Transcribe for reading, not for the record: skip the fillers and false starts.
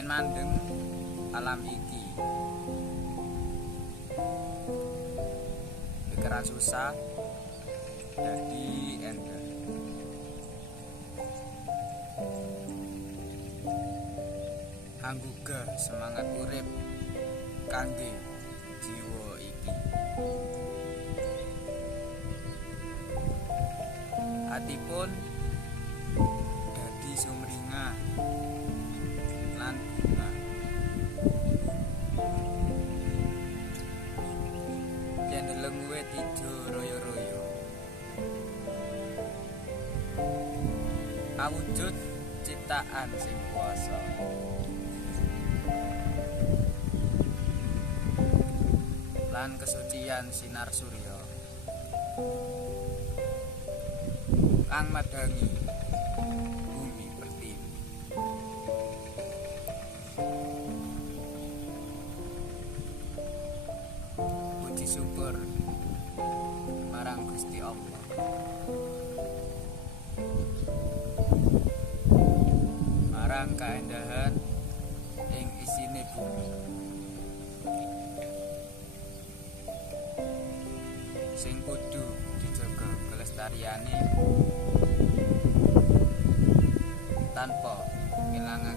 yen mandeng alam iki pikiran susah jadi ender. Anggugah semangat urip kangge jiwa iki. Hatipun dadi sumringah lan bunga. Yen deleng wit ijo royo-royo, awujud ciptaan sing kuwasa. Lan kesucian sinar surya kang madangi bumi pertiwi. Puji syukur marang Gusti Allah, marang kaendahan ing isine bumi sing kudu dijaga kelestariane tanpa kelangan